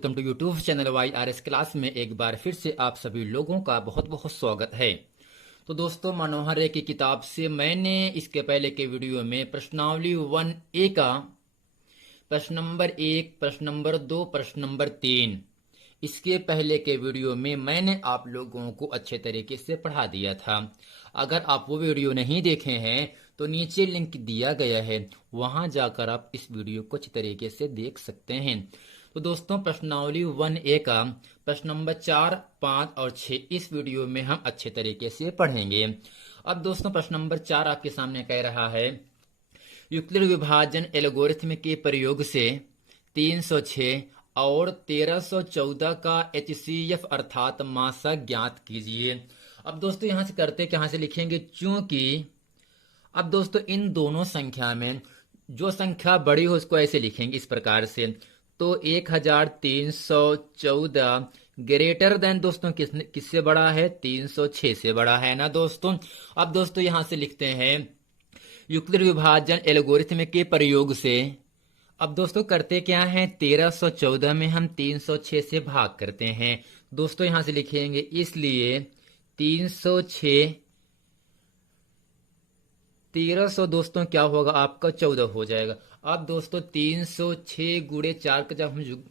Welcome to YouTube channel YRS class में एक बार फिर से आप सभी लोगों का बहुत बहुत स्वागत है। तो दोस्तों, मनोहर रे की किताब से मैंने इसके पहले के वीडियो में प्रश्नावली 1A का प्रश्न नंबर 1, प्रश्न नंबर 2, प्रश्न नंबर 3 इसके पहले के वीडियो में मैंने आप लोगों को अच्छे तरीके से पढ़ा दिया था। अगर आप वो वीडियो नहीं देखे हैं तो नीचे लिंक दिया गया है, वहां जाकर आप इस वीडियो को अच्छे तरीके से देख सकते हैं। तो दोस्तों, प्रश्नावली 1A का प्रश्न नंबर 4, 5 और 6 इस वीडियो में हम अच्छे तरीके से पढ़ेंगे। अब दोस्तों, प्रश्न नंबर 4 आपके सामने कह रहा है, यूक्लिड विभाजन एल्गोरिथ्म के प्रयोग से 306 और 1314 का HCF अर्थात मासा ज्ञात कीजिए। अब दोस्तों, यहां से करते कहां से लिखेंगे, चूंकि अब दोस्तों इन दोनों संख्या में जो संख्या बड़ी हो उसको ऐसे लिखेंगे इस प्रकार से। तो 1314 ग्रेटर देन दोस्तों किससे बड़ा है, 306 से बड़ा है ना दोस्तों। अब दोस्तों यहां से लिखते हैं, यूक्लिड विभाजन एल्गोरिथ्म के प्रयोग से, अब दोस्तों करते क्या है, 1314 में हम 306 से भाग करते हैं। दोस्तों यहां से लिखेंगे, इसलिए 306 1300 दोस्तों क्या होगा आपका 14 हो जाएगा। अब दोस्तों 306 गुणे 4 का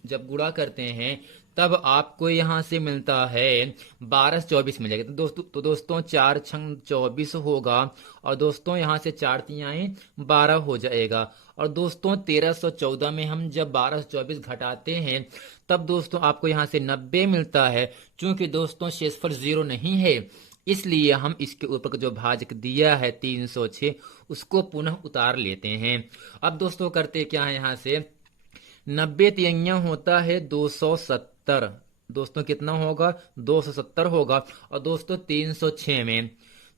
जब गुणा करते हैं तब आपको यहां से मिलता है 1224 मिलेगा। तो दोस्तों 4 छंग 24 होगा और दोस्तों यहां से 4 तिहाई 12 हो जाएगा। और दोस्तों 1314 में हम जब 1224 घटाते हैं तब दोस्तों आपको यहां से 90 मिलता है। चूंकि दोस्तों शेषफल 0 नहीं है, इसलिए हम इसके ऊपर जो भाजक दिया है 306 उसको पुनः उतार लेते हैं। अब दोस्तों करते क्या है, यहां से 90 तिहैया होता है 270। दोस्तों कितना होगा, 270 होगा। और दोस्तों 306 में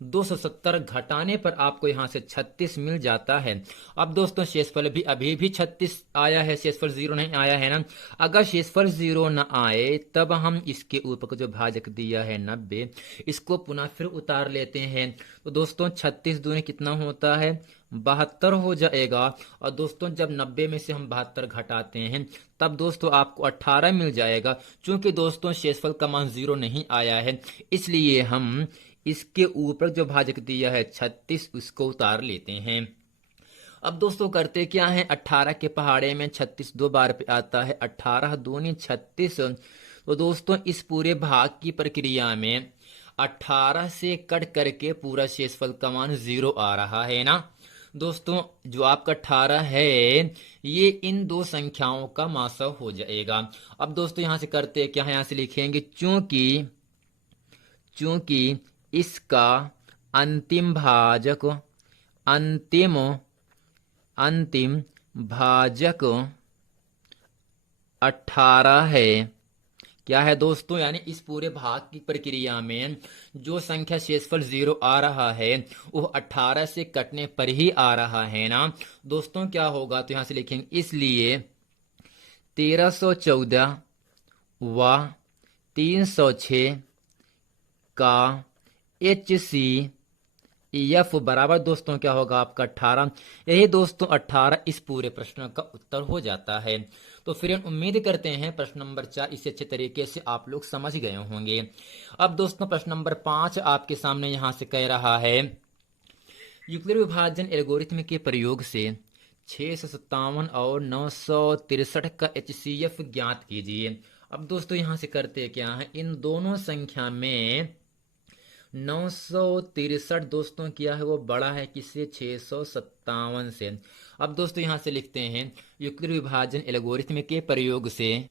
270 घटाने पर आपको यहां से 36 मिल जाता है। अब दोस्तों शेषफल भी अभी भी 36 आया है, शेषफल 0 नहीं आया है ना। अगर शेषफल 0 न आए तब हम इसके ऊपर को जो भाजक दिया है 90 इसको पुनः फिर उतार लेते हैं। तो दोस्तों 36 दूनी कितना होता है, 72 हो जाएगा। और दोस्तों जब 90 में से हम 72 घटाते हैं तब दोस्तों आपको 18 मिल जाएगा। चूंकि दोस्तों शेषफल का मान 0 नहीं आया है, इसलिए हम इसके ऊपर जो भाजक दिया है 36 उसको उतार लेते हैं। अब दोस्तों करते क्या है, 18 के पहाड़े में 36 दो बार पे आता है, 18 दूनी 36। तो दोस्तों इस पूरे भाग की प्रक्रिया में 18 से कट करके पूरा शेषफल का मान 0 आ रहा है ना दोस्तों। जो आपका 18 है ये इन दो संख्याओं का मासा हो जाएगा। अब दोस्तों यहां से करते क्या है, यहां से लिखेंगे, चूंकि इसका अंतिम भाजक अंतिम भाजक 18 है। क्या है दोस्तों, यानी इस पूरे भाग की प्रक्रिया में जो संख्या शेषफल 0 आ रहा है वो 18 से कटने पर ही आ रहा है ना दोस्तों। क्या होगा, तो यहां से लिखेंगे, इसलिए 1314 व 306 का HCF बराबर दोस्तों क्या होगा आपका 18। यही दोस्तों 18 इस पूरे प्रश्न का उत्तर हो जाता है। तो फिर हम उम्मीद करते हैं प्रश्न नंबर 4 इसे अच्छे तरीके से आप लोग समझ गए होंगे। अब दोस्तों प्रश्न नंबर 5 आपके सामने यहां से कह रहा है, यूक्लिड विभाजन एल्गोरिथ्म के प्रयोग से 657 और 963 का HCF ज्ञात कीजिए। अब दोस्तों यहां से करते क्या है, इन दोनों संख्या में 963 दोस्तों किया है वो बड़ा है किससे, 657 से। अब दोस्तों यहां से लिखते हैं, यूक्लिड विभाजन एल्गोरिथ्म के प्रयोग से।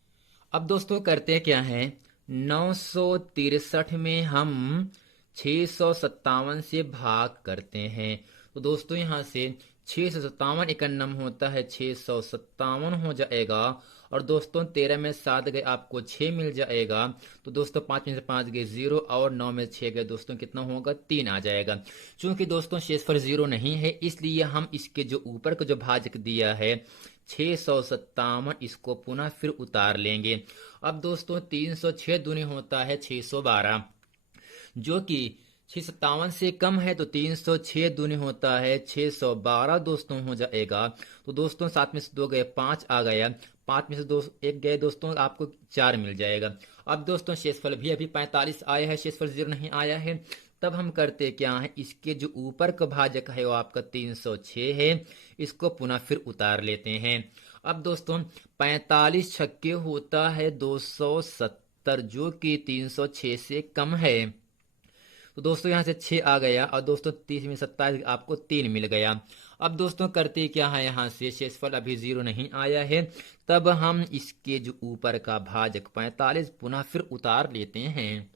अब दोस्तों करते क्या है, 963 में हम 657 से भाग करते हैं। तो दोस्तों यहां से 657 91 होता है, 657 हो जाएगा। और दोस्तों 13 में 7 गए आपको 6 मिल जाएगा। तो दोस्तों 5 में से 5 गए 0 और 9 में 6 गए दोस्तों कितना होगा, 3 आ जाएगा। चूंकि दोस्तों शेषफल 0 नहीं है, इसलिए हम इसके जो ऊपर का जो भाजक दिया है 657 इसको पुनः फिर उतार लेंगे। अब दोस्तों 306 दूनी होता है 612, जो कि 657 से कम है। तो 306 दूनी होता है 612 दोस्तों हो जाएगा। तो दोस्तों 7 में से 2 गए 5 आ गया, 5 में से दो एक गए दोस्तों, आपको 4 मिल जाएगा। अब दोस्तों शेषफल भी अभी 45 आया है, शेषफल 0 नहीं आया है। तब हम करते क्या है, इसके जो ऊपर का भाजक है वो आपका 306 है, इसको पुनः फिर उतार लेते हैं। अब दोस्तों 45 छक्के होता है 270, जो कि 306 से कम है। तो दोस्तों यहाँ से 6 आ गया, और दोस्तों 30 में 27 आपको 3 मिल गया। अब दोस्तों करते क्या है, यहाँ से शेषफल अभी 0 नहीं आया है, तब हम इसके जो ऊपर का भाजक 45 पुनः फिर उतार लेते हैं।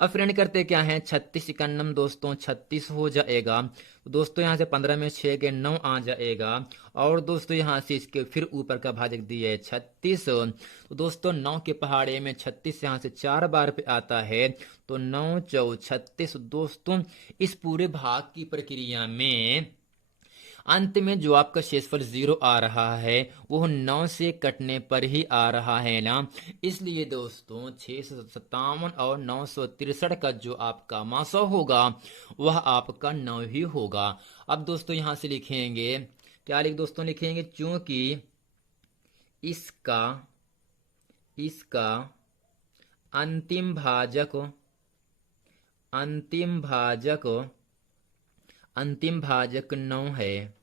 अब फ्रेंड करते क्या है, 36 इकन्नम दोस्तों 36 हो जाएगा। दोस्तों यहाँ से 15 में 6 के 9 आ जाएगा, और दोस्तों यहाँ से इसके फिर ऊपर का भाजक दिया है 36। तो दोस्तों 9 के पहाड़े में 36 यहाँ से 4 बार पे आता है, तो 9 चौ 36। दोस्तों इस पूरे भाग की प्रक्रिया में अंत में जो आपका शेषफल 0 आ रहा है वो 9 से कटने पर ही आ रहा है ना, इसलिए दोस्तों 657 और 963 का जो आपका मासा होगा वह आपका 9 ही होगा। अब दोस्तों यहां से लिखेंगे, क्या लिख दोस्तों लिखेंगे, चूंकि इसका इसका अंतिम भाजक अंतिम भाजक अंतिम भाजक 9 है।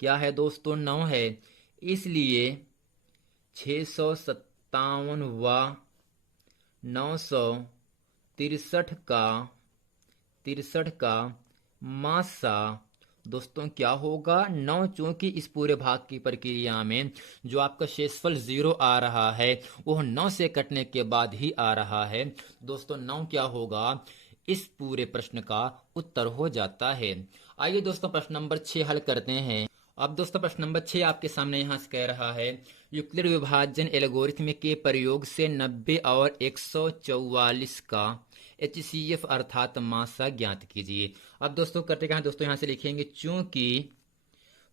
क्या है दोस्तों, 9 है, इसलिए 657 व 963 का मासा दोस्तों क्या होगा, 9। चूंकि इस पूरे भाग की प्रक्रिया में जो आपका शेषफल 0 आ रहा है वह 9 से कटने के बाद ही आ रहा है। दोस्तों 9 क्या होगा, इस पूरे प्रश्न का उत्तर हो जाता है। आइए दोस्तों प्रश्न नंबर 6 हल करते हैं। अब दोस्तों प्रश्न नंबर 6 आपके सामने यहाँ से कह रहा है, यूक्लिड विभाजन एल्गोरिथ्म के प्रयोग से 90 और 144 का HCF अर्थात मासा ज्ञात कीजिए। अब दोस्तों करते क्या है, दोस्तों यहाँ से लिखेंगे, चूंकि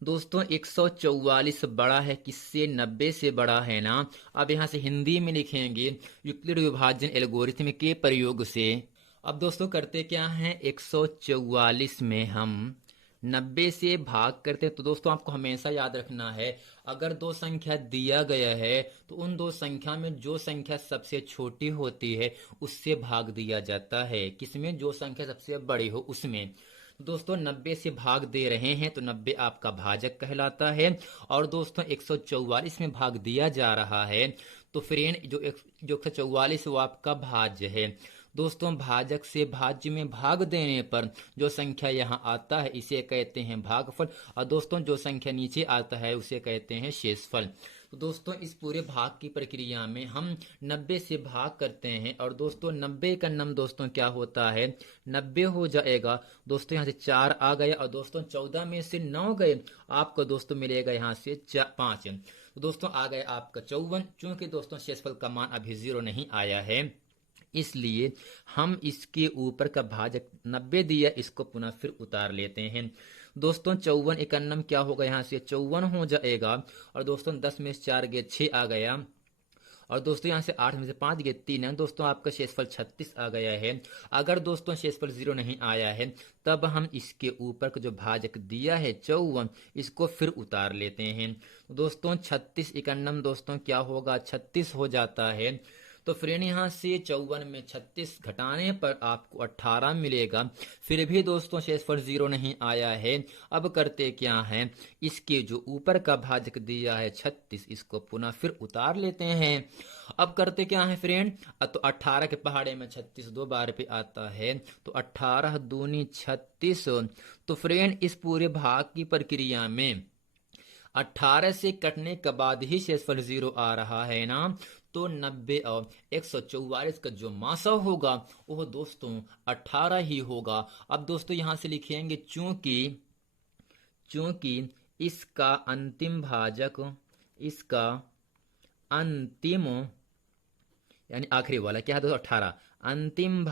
दोस्तों 144 बड़ा है किससे, 90 से बड़ा है ना। अब यहाँ से हिंदी में लिखेंगे, यूक्लिड विभाजन एल्गोरिथ्म के प्रयोग से। अब दोस्तों करते क्या हैं, 144 में हम 90 से भाग करते हैं। तो दोस्तों आपको हमेशा याद रखना है, अगर दो संख्या दिया गया है तो उन दो संख्या में जो संख्या सबसे छोटी होती है उससे भाग दिया जाता है। किसमें, जो संख्या सबसे बड़ी हो उसमें। दोस्तों 90 से भाग दे रहे हैं तो 90 आपका भाजक कहलाता है, और दोस्तों 144 में भाग दिया जा रहा है तो फ्रेंड जो 144 वो आपका भाज्य है। दोस्तों भाजक से भाज्य में भाग देने पर जो संख्या यहाँ आता है इसे कहते हैं भागफल, और दोस्तों जो संख्या नीचे आता है उसे कहते हैं शेषफल। तो दोस्तों इस पूरे भाग की प्रक्रिया में हम 90 से भाग करते हैं, और दोस्तों 90 का नम दोस्तों क्या होता है, 90 हो जाएगा। दोस्तों यहाँ से 4 आ गया, और दोस्तों 14 में से 9 गए, आपको दोस्तों मिलेगा यहाँ से 5। तो दोस्तों आ गए आपका 54। चूंकि दोस्तों शेषफल का मान अभी 0 नहीं आया है, इसलिए हम इसके ऊपर का भाजक 90 दिया, इसको पुनः फिर उतार लेते हैं। दोस्तों 54 इकन्नम क्या होगा, यहाँ से 54 हो जाएगा, और दोस्तों 10 में से 4 गए 6 आ गया, और दोस्तों यहाँ से 8 में से 5 गए 3 है। दोस्तों आपका शेषफल 36 आ गया है। अगर दोस्तों शेषफल 0 नहीं आया है तब हम इसके ऊपर का जो भाजक दिया है 54, इसको फिर उतार लेते हैं। दोस्तों 36 इकन्नम दोस्तों क्या होगा, 36 हो जाता है। तो फ्रेंड यहाँ से 54 में 36 घटाने पर आपको 18 मिलेगा। फिर भी दोस्तों शेषफल 0 नहीं आया है। अब करते क्या है, इसके जो ऊपर का भाजक दिया है 36, इसको पुनः फिर उतार लेते हैं। अब करते क्या है फ्रेंड, तो 18 के पहाड़े में 36 दो बार पे आता है, तो 18 दूनी 36। तो फ्रेंड इस पूरे भाग की प्रक्रिया में 18 से कटने के बाद ही शेषफल 0 आ रहा है ना, तो 90 और 144 का जो मासा होगा वो दोस्तों 18 ही होगा। अब दोस्तों यहां से लिखेंगे, चूंकि चूंकि इसका अंतिम भाजक, इसका अंतिम यानी आखिरी वाला क्या है दोस्तों 18, अंतिम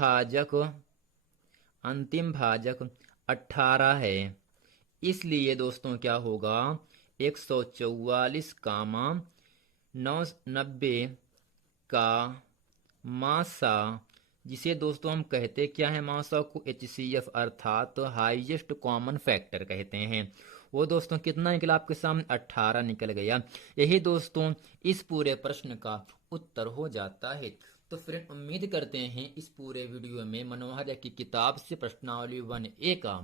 भाजक 18 है, इसलिए दोस्तों क्या होगा, 144 कामा 90 का मासा, जिसे दोस्तों हम कहते क्या है, मासा को HCF अर्थात हाईएस्ट कॉमन फैक्टर कहते हैं, वो दोस्तों कितना निकला आपके सामने, 18 निकल गया। यही दोस्तों इस पूरे प्रश्न का उत्तर हो जाता है। तो फ्रेंड उम्मीद करते हैं इस पूरे वीडियो में मनोहर की किताब से प्रश्नावली 1A का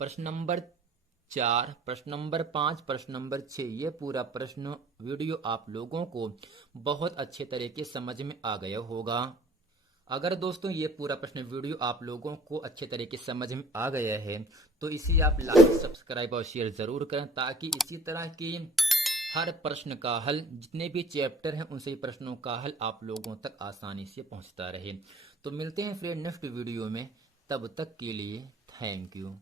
प्रश्न नंबर 4, प्रश्न नंबर 5, प्रश्न नंबर 6, ये पूरा प्रश्न वीडियो आप लोगों को बहुत अच्छे तरीके समझ में आ गया होगा। अगर दोस्तों ये पूरा प्रश्न वीडियो आप लोगों को अच्छे तरीके से समझ में आ गया है तो इसे आप लाइक, सब्सक्राइब और शेयर जरूर करें, ताकि इसी तरह की हर प्रश्न का हल, जितने भी चैप्टर हैं उन सभी प्रश्नों का हल आप लोगों तक आसानी से पहुंचता रहे। तो मिलते हैं फिर नेक्स्ट वीडियो में, तब तक के लिए थैंक यू।